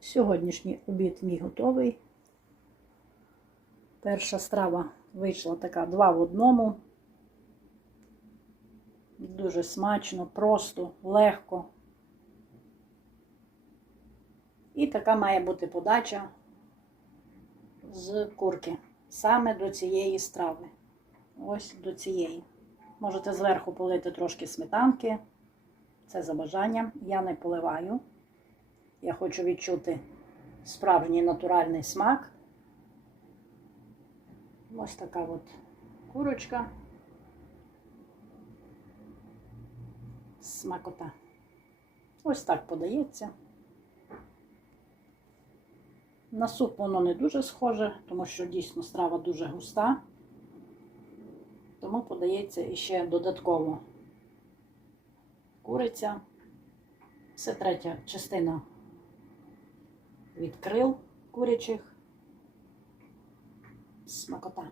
Сьогоднішній обід мій готовий. Перша страва вийшла така два в одному. Дуже смачно, просто, легко. І така має бути подача з курки. Саме до цієї страви. Ось до цієї. Можете зверху полити трошки сметанки. Це за бажанням. Я не поливаю. Я хочу відчути справжній натуральний смак. Ось така от курочка. Смакота. Ось так подається. На суп воно не дуже схоже, тому що дійсно страва дуже густа. Тому подається іще додатково куриця. Це третя частина від крил курячих. Смакота.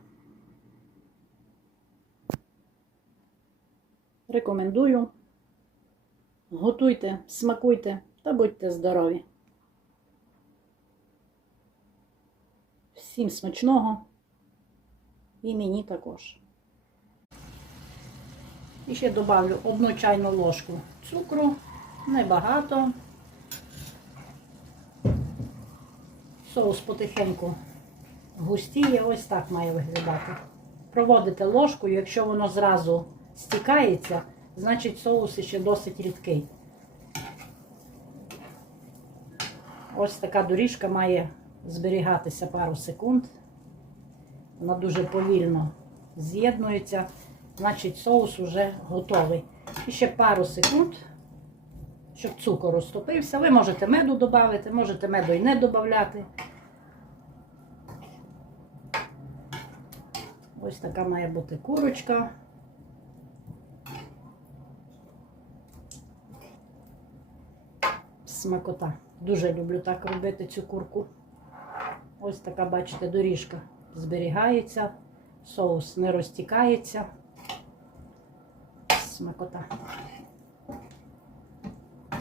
Рекомендую. Готуйте, смакуйте та будьте здорові. Всім смачного і мені також. І ще добавлю одну чайну ложку цукру, небагато. Соус потихеньку густіє, ось так має виглядати. Проводите ложкою, якщо воно зразу стікається, значить соус ще досить рідкий. Ось така доріжка має зберігатися пару секунд. Вона дуже повільно з'єднується, значить соус вже готовий. І ще пару секунд, щоб цукор розтопився. Ви можете меду додати, можете меду і не додати. Ось така має бути курочка. Смакота. Дуже люблю так робити цю курку. Ось така, бачите, доріжка зберігається, соус не розтікається. Смакота.